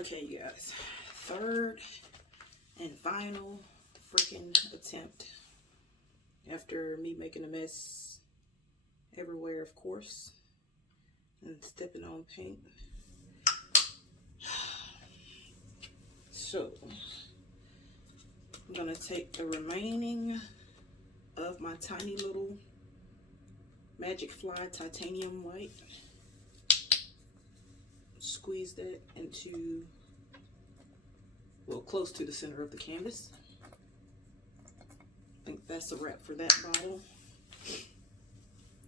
Okay, you guys. Third and final freaking attempt. After me making a mess everywhere, of course, and stepping on paint. So, I'm gonna take the remaining of my tiny little Magic Fly titanium white, squeeze that into, well, close to the center of the canvas. I think that's a wrap for that bottle.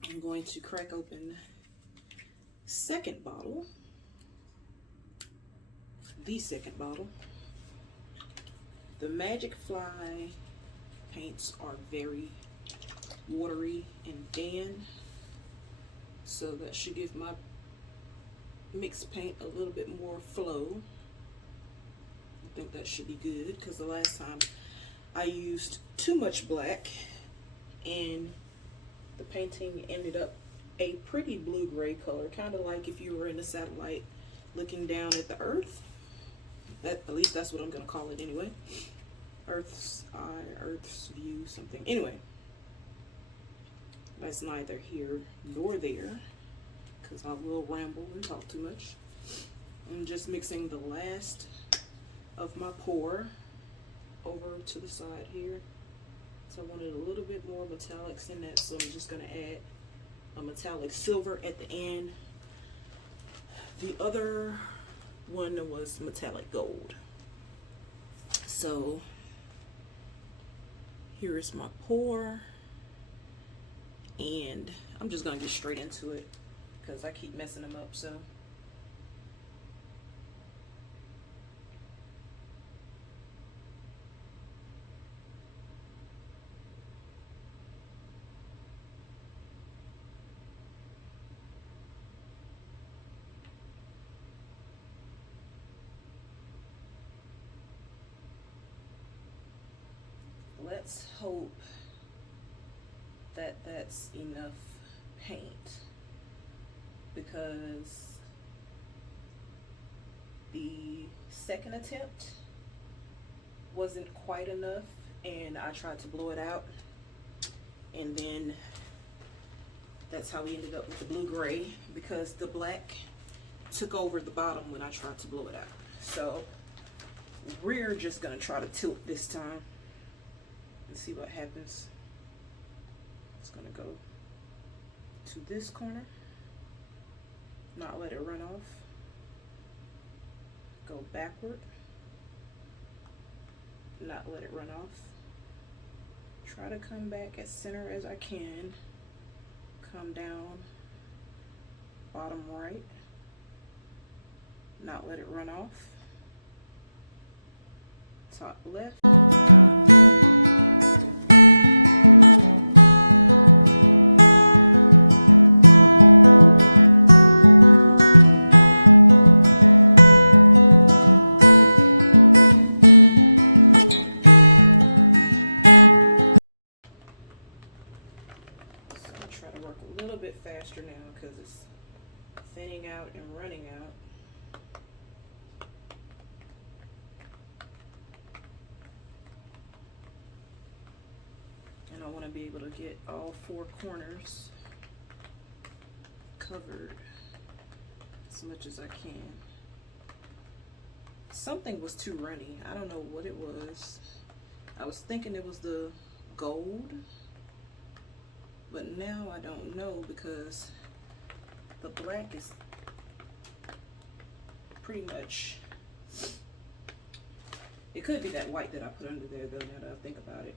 I'm going to crack open second bottle, the second bottle. The Magic Fly paints are very watery and thin, so that should give my mixed paint a little bit more flow. I think that should be good, because the last time I used too much black and the painting ended up a pretty blue-gray color, kind of like if you were in a satellite looking down at the Earth. At least that's what I'm gonna call it anyway. Earth's eye, Earth's view, something. Anyway, that's neither here nor there, because I will ramble and talk too much. I'm just mixing the last of my pour over to the side here. So I wanted a little bit more metallics in that, so I'm just going to add a metallic silver at the end. The other one was metallic gold. So here is my pour, and I'm just going to get straight into it because I keep messing them up. So let's hope that that's enough paint, because the second attempt wasn't quite enough and I tried to blow it out, and then that's how we ended up with the blue-gray, because the black took over the bottom when I tried to blow it out. So we're just gonna try to tilt this time and see what happens. It's gonna go to this corner, not let it run off, go backward, not let it run off, try to come back as center as I can, come down bottom right, not let it run off, top left. Faster now because it's thinning out and running out. And I want to be able to get all four corners covered as much as I can. Something was too runny. I don't know what it was. I was thinking it was the gold, but now I don't know, because the black is pretty much, it could be that white that I put under there though, now that I think about it,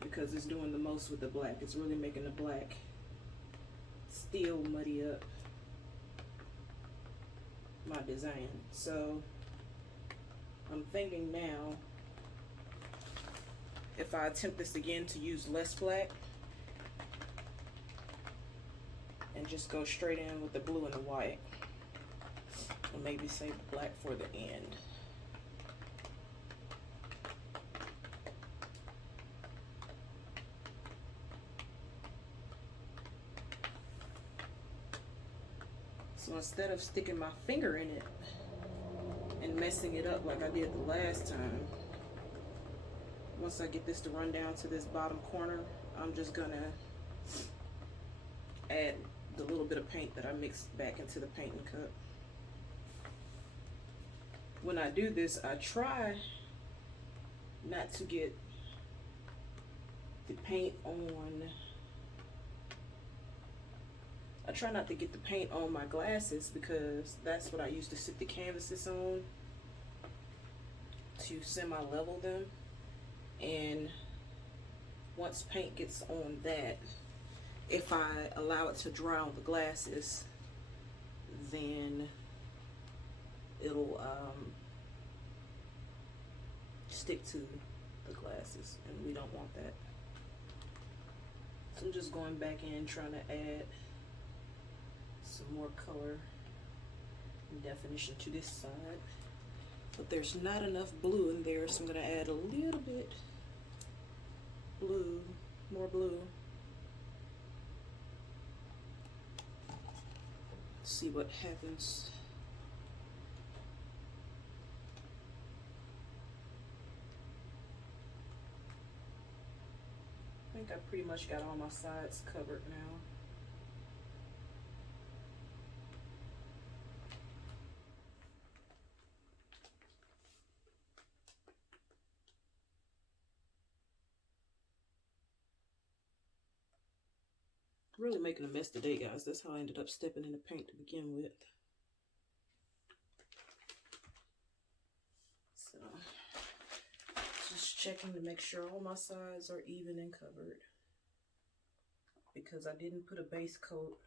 because it's doing the most with the black. It's really making the black still muddy up my design. So I'm thinking now, if I attempt this again, to use less black and just go straight in with the blue and the white, and maybe save the black for the end. So instead of sticking my finger in it and messing it up like I did the last time. Once I get this to run down to this bottom corner, I'm just gonna add the little bit of paint that I mixed back into the painting cup. When I do this, I try not to get the paint on, I try not to get the paint on my glasses because that's what I used to sit the canvases on to semi-level them. And once paint gets on that, if I allow it to dry on the glasses, then it'll stick to the glasses, and we don't want that. So I'm just going back in trying to add some more color and definition to this side, but there's not enough blue in there, so I'm going to add a little bit blue, more blue. Let's see what happens. I think I pretty much got all my sides covered now. Really making a mess today, guys. That's how I ended up stepping in the paint to begin with. So, just checking to make sure all my sides are even and covered, because I didn't put a base coat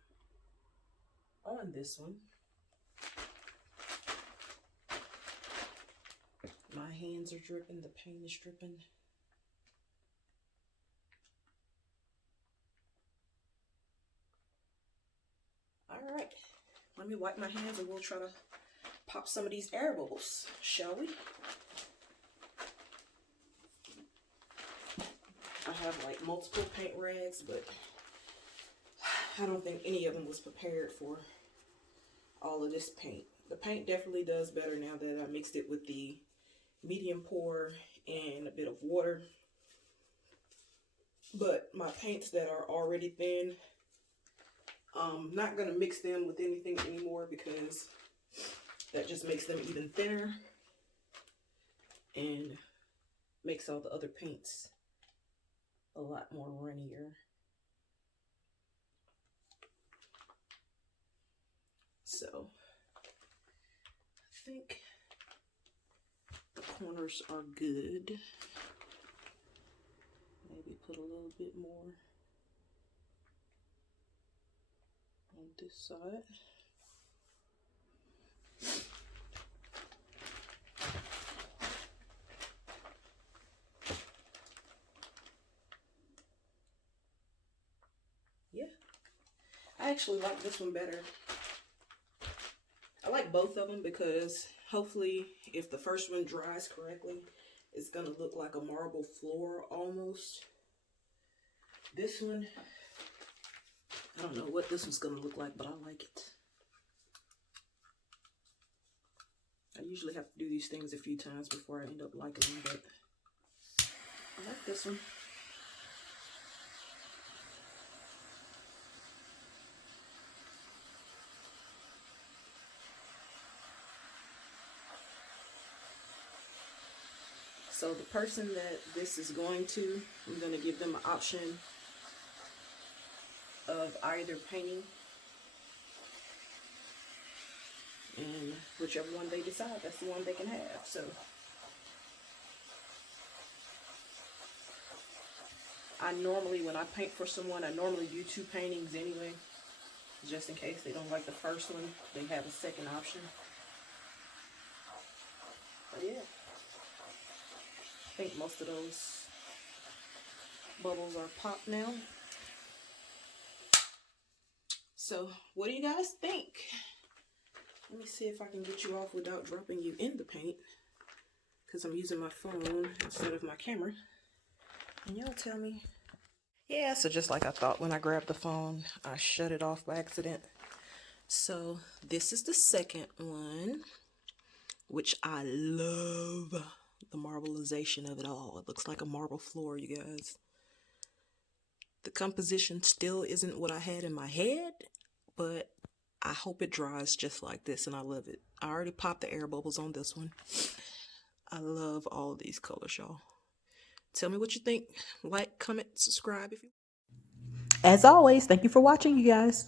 on this one. My hands are dripping, the paint is dripping. Alright, let me wipe my hands and we'll try to pop some of these air bubbles, shall we? I have like multiple paint rags, but I don't think any of them was prepared for all of this paint. The paint definitely does better now that I mixed it with the medium pour and a bit of water. But my paints that are already thin, I'm not going to mix them with anything anymore because that just makes them even thinner and makes all the other paints a lot more runnier. So I think the corners are good. Maybe put a little bit more on this side. Yeah, I actually like this one better. I like both of them because hopefully if the first one dries correctly, it's gonna look like a marble floor almost. This one, I don't know what this one's gonna look like, but I like it. I usually have to do these things a few times before I end up liking them, but I like this one. So the person that this is going to, I'm going to give them an option of either painting, and whichever one they decide, that's the one they can have. So I normally, when I paint for someone, I normally do 2 paintings anyway, just in case they don't like the first one, they have a second option. But yeah, I think most of those bubbles are popped now. So what do you guys think? Let me see if I can get you off without dropping you in the paint, because I'm using my phone instead of my camera. And y'all tell me. Yeah, so just like I thought when I grabbed the phone, I shut it off by accident. So this is the second one. which I love the marbleization of it all. It looks like a marble floor, you guys. The composition still isn't what I had in my head, but I hope it dries just like this, and I love it. I already popped the air bubbles on this one. I love all of these colors, y'all. Tell me what you think. Like, comment, subscribe if you. As always, thank you for watching, you guys.